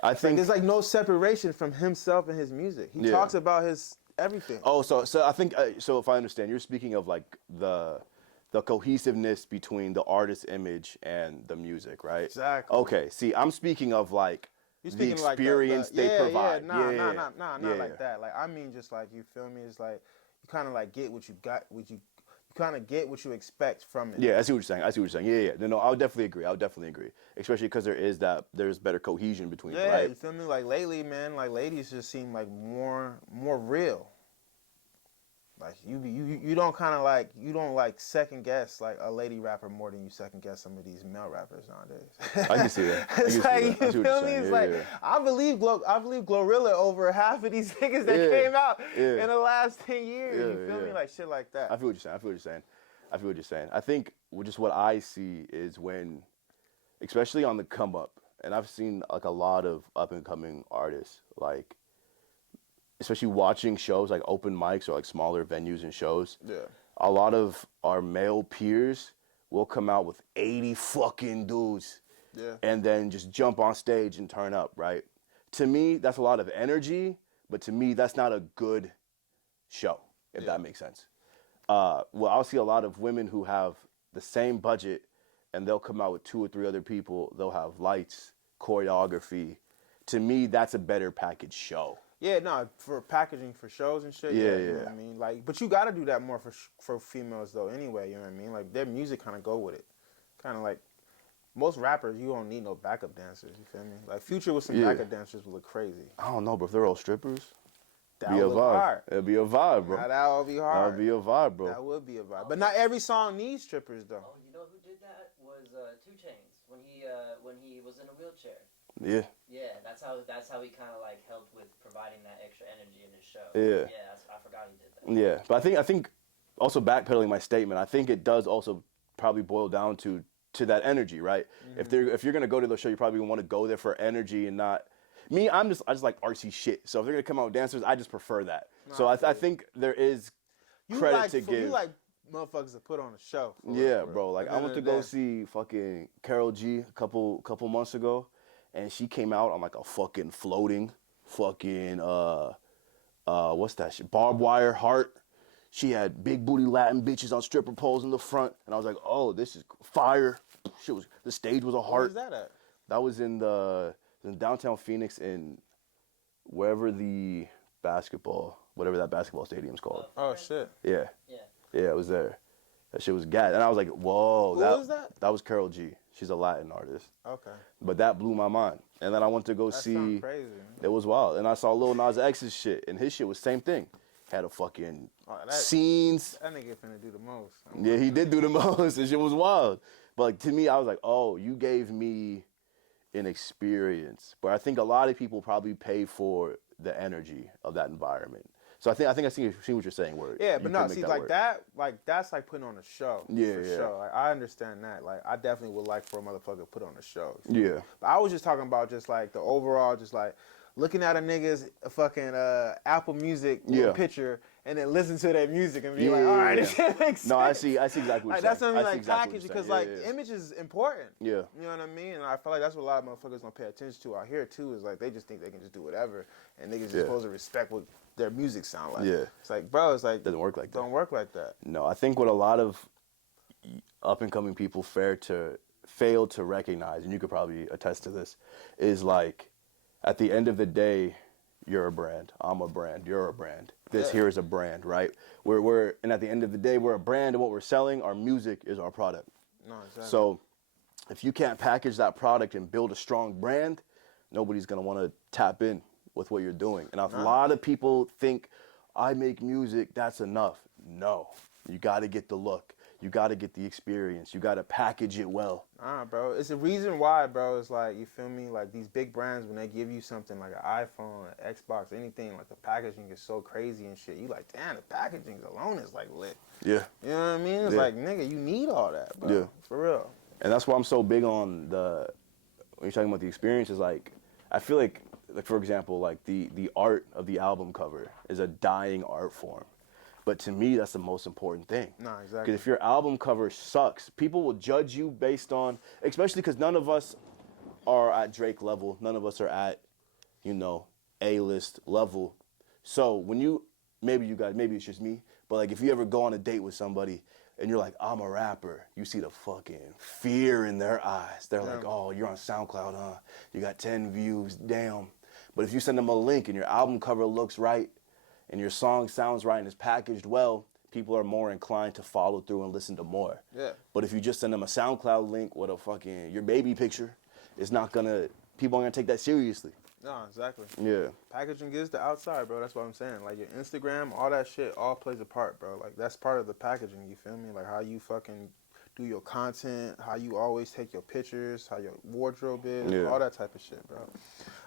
I think there's like no separation from himself and his music. He talks about his everything. Oh, so I think so. If I understand, you're speaking of like the cohesiveness between the artist's image and the music, right? Exactly. Okay. See, I'm speaking of like the experience like they provide. Not like that. Like I mean, just like you feel me. It's like you kind of like get what you got, what you kind of get what you expect from it. Yeah, I see what you're saying. Yeah. No, I would definitely agree. Especially because there's better cohesion between them, Yeah, right? you feel me? Like lately, man, like ladies just seem like more real. Like you don't kind of like you don't like second guess like a lady rapper more than you second guess some of these male rappers nowadays. I can see that. It's like you feel me? It's like I believe Glorilla over half of these niggas that came out in the last 10 years. You feel me? Like shit like that. I feel what you're saying. I think just what I see is when, especially on the come up, and I've seen like a lot of up and coming artists like. Especially watching shows like open mics or like smaller venues and shows. Yeah. A lot of our male peers will come out with 80 fucking dudes. Yeah. And then just jump on stage and turn up, right? To me, that's a lot of energy, but to me, that's not a good show, if that makes sense. Well, I'll see a lot of women who have the same budget and they'll come out with 2 or 3 other people. They'll have lights, choreography. To me, that's a better packaged show. Yeah, no, for packaging for shows and shit. Yeah. You know what I mean? Like, but you got to do that more for females though. Anyway, you know what I mean? Like their music kind of go with it. Kind of like most rappers, you don't need no backup dancers. You feel me? Like Future with some backup dancers would look crazy. I don't know, bro. If they're all strippers, that would be a vibe. It'd be a vibe, bro. Now, that would be hard. That would be a vibe, bro. That would be a vibe. But not every song needs strippers though. Oh, you know who did that was 2 Chainz when he was in a wheelchair. Yeah. Yeah, that's how he kind of like helped with providing that extra energy in his show. Yeah. Yeah, I forgot he did that. Yeah, but I think also backpedaling my statement, I think it does also probably boil down to that energy, right? Mm-hmm. If you're gonna go to the show, you probably want to go there for energy and not. Me, I just like artsy shit. So if they're gonna come out with dancers, I just prefer that. So I think there is credit to give. You like motherfuckers to put on a show. Yeah, bro. Like I went to go see fucking Karol G a couple months ago. And she came out on like a fucking floating fucking, what's that shit? Barbed wire heart. She had big booty Latin bitches on stripper poles in the front. And I was like, oh, this is fire. The stage was a heart. Where was that at? That was in downtown Phoenix in wherever whatever that basketball stadium's called. Oh, shit. Yeah. Yeah, it was there. That shit was gas. And I was like, whoa. Who was that? That was Karol G. She's a Latin artist. Okay. But that blew my mind. And then I went to go see. Sounds crazy, man. It was wild. And I saw Lil Nas X's shit. And his shit was same thing. Had a fucking scenes. That nigga finna do the most. Yeah, he did do the most. And shit was wild. But like, to me, I was like, oh, you gave me an experience. But I think a lot of people probably pay for the energy of that environment. So I think I see what you're saying. Where but no, see, like that, like that's like putting on a show. Yeah, for sure. Like I understand that. Like I definitely would like for a motherfucker to put on a show. Yeah. But I was just talking about just like the overall, just like looking at a nigga's fucking Apple Music picture and then listen to that music and be like, all right, this shit makes sense. No, I see exactly what you're like, saying. That's what I mean, like package because like image is important. Yeah. You know what I mean? And I feel like that's what a lot of motherfuckers don't pay attention to out here too. Is like they just think they can just do whatever and niggas just supposed to respect what their music sound like. Yeah. It's like, bro, it's like doesn't work like that. Don't work like that. No, I think what a lot of up and coming people fail to recognize, and you could probably attest to this, is like at the end of the day, you're a brand. I'm a brand. You're a brand. This here is a brand, right? And at the end of the day, we're a brand, and what we're selling, our music is our product. No, exactly. So if you can't package that product and build a strong brand, nobody's gonna want to tap in with what you're doing. And a lot of people think, I make music, that's enough. No, you got to get the look. You got to get the experience. You got to package it well. Bro. It's the reason why, bro. It's like, you feel me? Like these big brands, when they give you something like an iPhone, an Xbox, anything, like the packaging is so crazy and shit. You like, damn, the packaging alone is like lit. Yeah. You know what I mean? It's like, nigga, you need all that, bro. Yeah. For real. And that's why I'm so big on when you're talking about the experience, is like, I feel like for example, like the art of the album cover is a dying art form. But to me, that's the most important thing. No, exactly. Because if your album cover sucks, people will judge you based on, especially because none of us are at Drake level. None of us are at, A-list level. So when maybe it's just me, but like if you ever go on a date with somebody and you're like, I'm a rapper, you see the fucking fear in their eyes. They're like, oh, you're on SoundCloud, huh? You got 10 views, damn. But if you send them a link and your album cover looks right and your song sounds right and is packaged well, people are more inclined to follow through and listen to more. Yeah. But if you just send them a SoundCloud link with a fucking your baby picture, it's not gonna. People aren't gonna take that seriously. No, exactly. Yeah. Packaging is the outside, bro. That's what I'm saying. Like your Instagram, all that shit, all plays a part, bro. Like that's part of the packaging. You feel me? Like how you fucking do your content, how you always take your pictures, how your wardrobe is, all that type of shit, bro.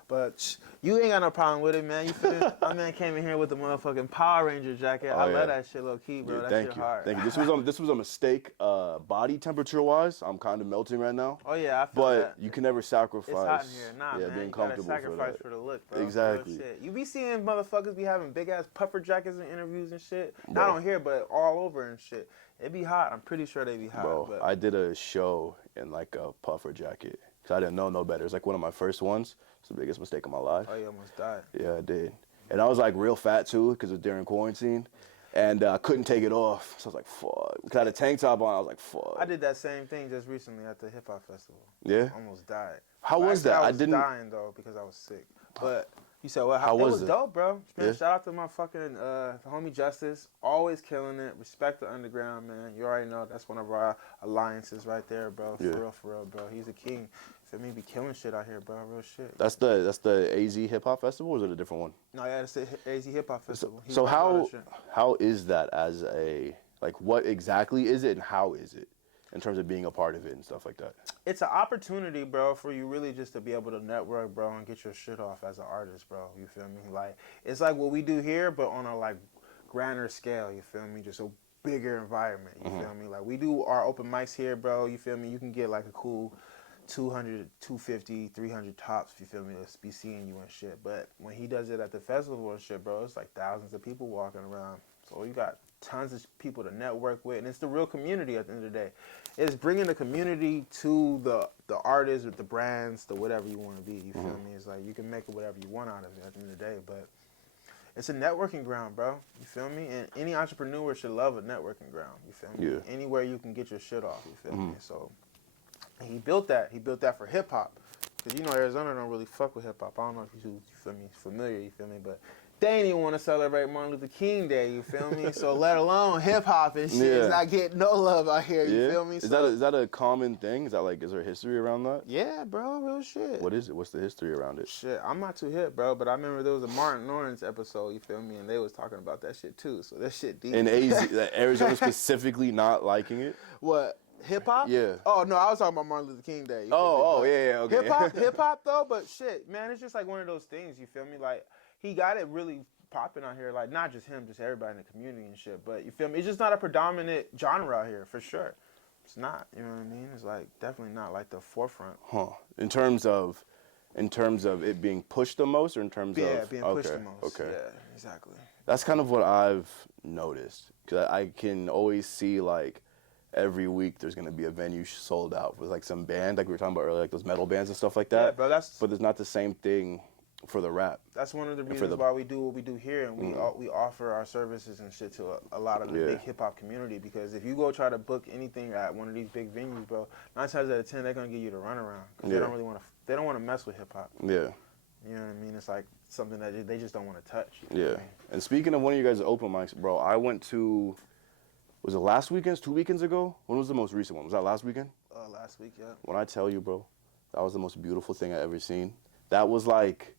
But you ain't got no problem with it, man. You feel me? My man came in here with the motherfucking Power Ranger jacket. I love that shit, low key, bro. Yeah, that thank shit you. hard. Thank you. This was a mistake, body temperature wise. I'm kind of melting right now. Oh yeah, I feel but that. you can never sacrifice. It's hot in here. Nah, yeah, man. being You gotta comfortable sacrifice for the look, bro. Exactly. Real shit. You be seeing motherfuckers be having big ass puffer jackets in interviews and shit. Bro. Not on here, but all over and shit. It be hot. I'm pretty sure they be hot. Bro, but I did a show in like a puffer jacket because I didn't know no better. It's like one of my first ones. It's the biggest mistake of my life. Oh, you almost died. Yeah, I did. And I was like real fat too because it was during quarantine. And I couldn't take it off. So I was like, fuck. Because I had a tank top on. I was like, fuck. I did that same thing just recently at the hip hop festival. Yeah? Almost died. How Well, was actually, that? I was dying though because I was sick. But you said, well, How it was was it? dope, bro. Man, Yeah? shout out to my fucking homie Justice. Always killing it. Respect the underground, man. You already know that's one of our alliances right there, bro. Yeah. For real, bro. He's a king. Feel me? Be killing shit out here, bro. Real shit. That's the AZ Hip Hop Festival, or is it a different one? No, yeah, it's the AZ Hip Hop Festival. He So runs all that how shit. is that as a, like, what exactly is it and how is it in terms of being a part of it and stuff like that? It's an opportunity, bro, for you really just to be able to network, bro, and get your shit off as an artist, bro. You feel me? Like, it's like what we do here, but on a, like, grander scale, you feel me? Just a bigger environment, you feel me? Like, we do our open mics here, bro, you feel me? You can get, like, a cool 200, 250, 300 tops, you feel me? Let's be seeing you and shit. But when he does it at the festival and shit, bro, it's like thousands of people walking around. So you got tons of people to network with, and it's the real community at the end of the day. It's bringing the community to the artists, or the brands, the whatever you want to be. You feel me? It's like you can make it whatever you want out of it at the end of the day, but it's a networking ground, bro. You feel me? And any entrepreneur should love a networking ground. You feel me? Yeah. Anywhere you can get your shit off. You feel me? So he built that. He built that for hip hop, because you know Arizona don't really fuck with hip hop. I don't know if you feel me, familiar. You feel me? But they ain't even want to celebrate Martin Luther King Day, you feel me? So let alone hip hop and shit. It's not getting no love out here, you feel me? Is that a common thing? Is there history around that? Yeah, bro, real shit. What is it? What's the history around it? Shit, I'm not too hip, bro, but I remember there was a Martin Lawrence episode, you feel me? And they was talking about that shit too, so that shit deep. In Arizona specifically not liking it? What? Hip hop? Yeah. Oh no, I was talking about Martin Luther King Day. You feel me? Yeah, okay. Hip hop though, but shit, man, it's just like one of those things. You feel me? Like he got it really popping out here. Like not just him, just everybody in the community and shit. But you feel me? It's just not a predominant genre out here for sure. It's not. You know what I mean? It's like definitely not like the forefront. Huh. In terms of it being pushed the most, or in terms of being pushed the most. Okay. Yeah, exactly. That's kind of what I've noticed, because I can always see like every week there's gonna be a venue sold out with like some band, like we were talking about earlier, like those metal bands and stuff like that. Yeah, bro, but there's not the same thing for the rap. That's one of the reasons why we do what we do here, and we offer our services and shit to a lot of the big hip hop community. Because if you go try to book anything at one of these big venues, bro, 9 times out of 10 they're gonna give you the runaround. Cause they don't really they don't want to mess with hip hop. Yeah. You know what I mean? It's like something that they just don't want to touch. Yeah. And speaking of one of you guys' open mics, bro, I went to, was it last weekend? 2 weekends ago? When was the most recent one? Was that last weekend? Last week, yeah. When I tell you, bro, that was the most beautiful thing I ever seen. That was like,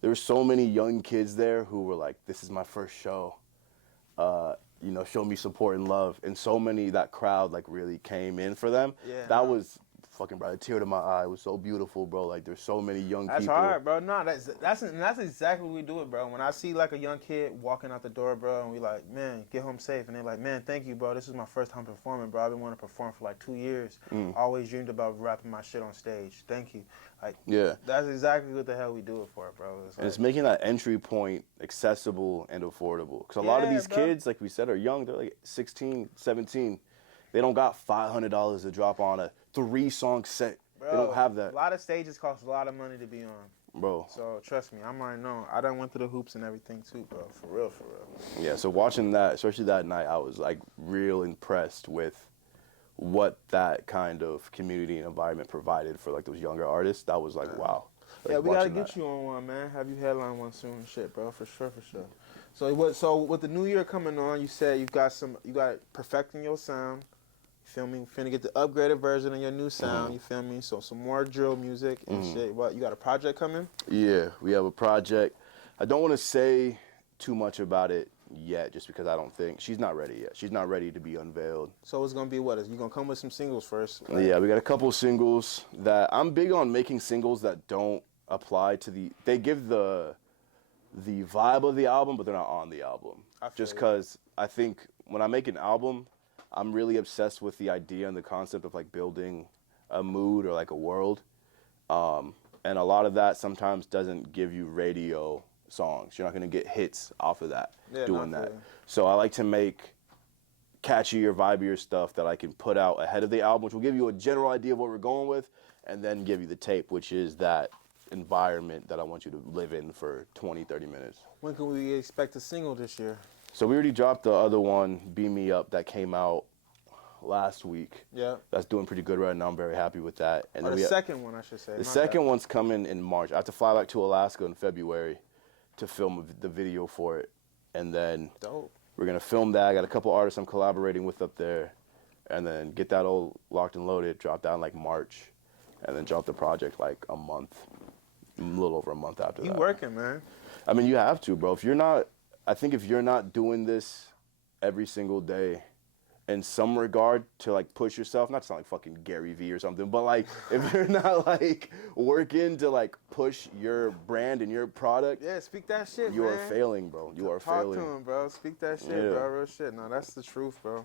there were so many young kids there who were like, this is my first show. Show me support and love. And so many, that crowd like really came in for them. Yeah. That was fucking, bro, a tear to my eye. It was so beautiful, bro. Like there's so many young people. That's hard, bro. No, that's exactly what we do it, bro. When I see like a young kid walking out the door, bro, and we like, man, get home safe. And they're like, man, thank you, bro. This is my first time performing, bro. I've been wanting to perform for like 2 years. Always dreamed about rapping my shit on stage. Thank you. Like, yeah, that's exactly what the hell we do it for, bro. And it's making that entry point accessible and affordable. Because a lot of these kids, like we said, are young. They're like 16, 17. They don't got $500 to drop on a 3-song set. Bro, they don't have that. A lot of stages cost a lot of money to be on. Bro. So trust me, I'm already know. I done went through the hoops and everything too, bro. For real, for real. Yeah, so watching that, especially that night, I was like real impressed with what that kind of community and environment provided for like those younger artists. That was like, wow. like, Yeah, we gotta watching get that. you on one, man. Have you headline one soon and shit, bro. For sure, for sure. So with the new year coming on, you said you got perfecting your sound. You feel me? Finna get the upgraded version of your new sound. You feel me? So some more drill music and shit. What, you got a project coming? Yeah, we have a project. I don't want to say too much about it yet, just because I don't think she's not ready yet. She's not ready to be unveiled. So it's gonna be what? You gonna come with some singles first? Yeah, we got a couple singles that I'm big on making singles that don't apply to they give the vibe of the album, but they're not on the album. Just because I think when I make an album, I'm really obsessed with the idea and the concept of like building a mood or like a world. And a lot of that sometimes doesn't give you radio songs. You're not going to get hits off of that, doing that. So I like to make catchier, vibier stuff that I can put out ahead of the album, which will give you a general idea of what we're going with, and then give you the tape, which is that environment that I want you to live in for 20, 30 minutes. When can we expect a single this year? So we already dropped the other one, Beam Me Up, that came out last week. Yeah. That's doing pretty good right now. I'm very happy with that. And Or then the second one, I should say. the second one's coming in March. I have to fly back to Alaska in February to film the video for it. And then Dope. we're going to film that. I got a couple artists I'm collaborating with up there. And then get that all locked and loaded, drop that in like March. And then drop the project like a little over a month after that. You working, man. I mean, you have to, bro. I think if you're not doing this every single day in some regard to like push yourself, not to sound like fucking Gary Vee or something, but like if you're not like working to like push your brand and your product, Yeah, speak that shit, you man. are failing, bro. You are failing. Talk to him, bro. Speak that shit, bro. Real shit. No, that's the truth, bro.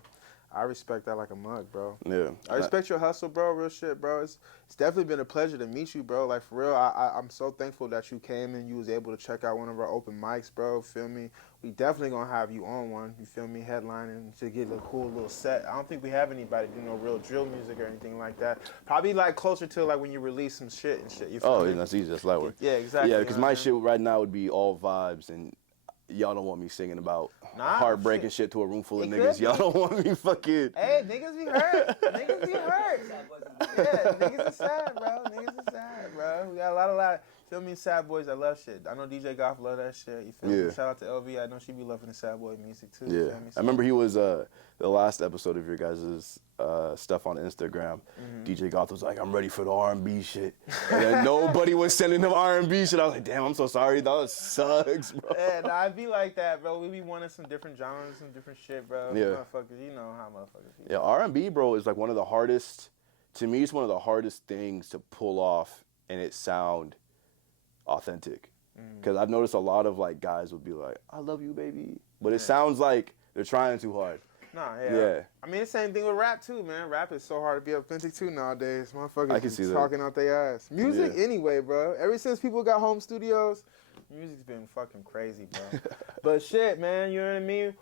I respect that like a mug, bro. Yeah. I respect your hustle, bro. Real shit, bro. It's definitely been a pleasure to meet you, bro. Like, for real, I'm so thankful that you came and you was able to check out one of our open mics, bro. Feel me? We definitely gonna have you on one. You feel me? Headlining to get a cool little set. I don't think we have anybody do no real drill music or anything like that. Probably like closer to like when you release some shit and shit. You feel me? Yeah, that's easy. That's light work. Yeah, exactly. Yeah, because my shit right now would be all vibes, and y'all don't want me singing about heartbreaking shit to a room full of niggas. Y'all don't want me fucking. Hey, niggas be hurt. Niggas be hurt. Yeah, niggas is sad, bro. Niggas is sad, bro. We got a lot. Feel me, sad boys that love shit. I know DJ Goff love that shit. You feel me? Shout out to LV. I know she be loving the sad boy music too. Yeah, You feel me? I remember he was the last episode of your guys' stuff on Instagram. DJ Goth was like, "I'm ready for the R&B shit," and then nobody was sending him R&B shit. I was like, "Damn, I'm so sorry. That sucks, bro." Yeah, nah, I be like that, bro. We be wanting some different genres, some different shit, bro. Yeah. Motherfuckers, you know how motherfuckers be. Yeah, R&B, bro, is like one of the hardest. To me, it's one of the hardest things to pull off and it sound authentic. Because I've noticed a lot of like guys would be like, "I love you, baby," but it sounds like they're trying too hard. Nah, yeah. I mean, the same thing with rap too, man. Rap is so hard to be authentic too nowadays. Motherfuckers I can see that. talking out their ass. Music anyway, bro. Ever since people got home studios, music's been fucking crazy, bro. But shit, man, you know what I mean?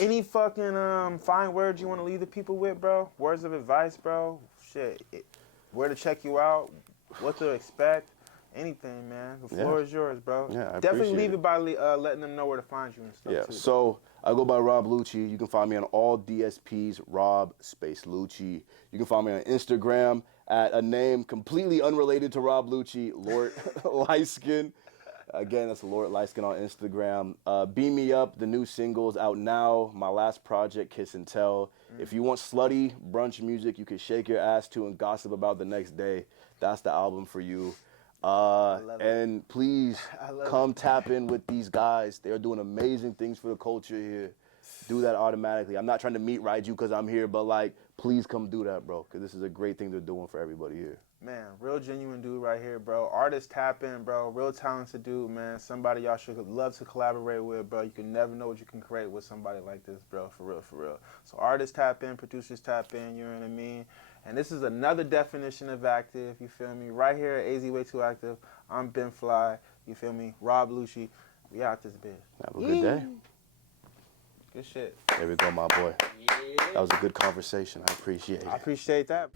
Any fucking fine words you want to leave the people with, bro? Words of advice, bro? Shit. Where to check you out? What to expect? Anything, man. The floor is yours, bro. Yeah, I definitely appreciate leave it by letting them know where to find you and stuff, Yeah, too. so I go by Rob Lucci. You can find me on all DSPs, Rob space Lucci. You can find me on Instagram at a name completely unrelated to Rob Lucci, Lord Lightskin. Again, that's Lord Lightskin on Instagram. Beam Me Up, the new single's out now. My last project, Kiss and Tell. If you want slutty brunch music you can shake your ass to and gossip about the next day, that's the album for you. And please come tap in with these guys. They're doing amazing things for the culture here. Do that automatically. I'm not trying to meet ride you because I'm here, but like, please come do that, bro, because this is a great thing they're doing for everybody here. Man, real genuine dude right here, bro. Artist tap in, bro. Real talented dude, man. Somebody y'all should love to collaborate with, bro. You can never know what you can create with somebody like this, bro. For real, for real. So artists tap in, producers tap in, you know what I mean? And this is another definition of active, you feel me? Right here at AZ Way Too Active. I'm Ben Fly, you feel me? Rob Lucci. We out this bitch. Have a good day. Good shit. There we go, my boy. That was a good conversation. I appreciate it. I appreciate that.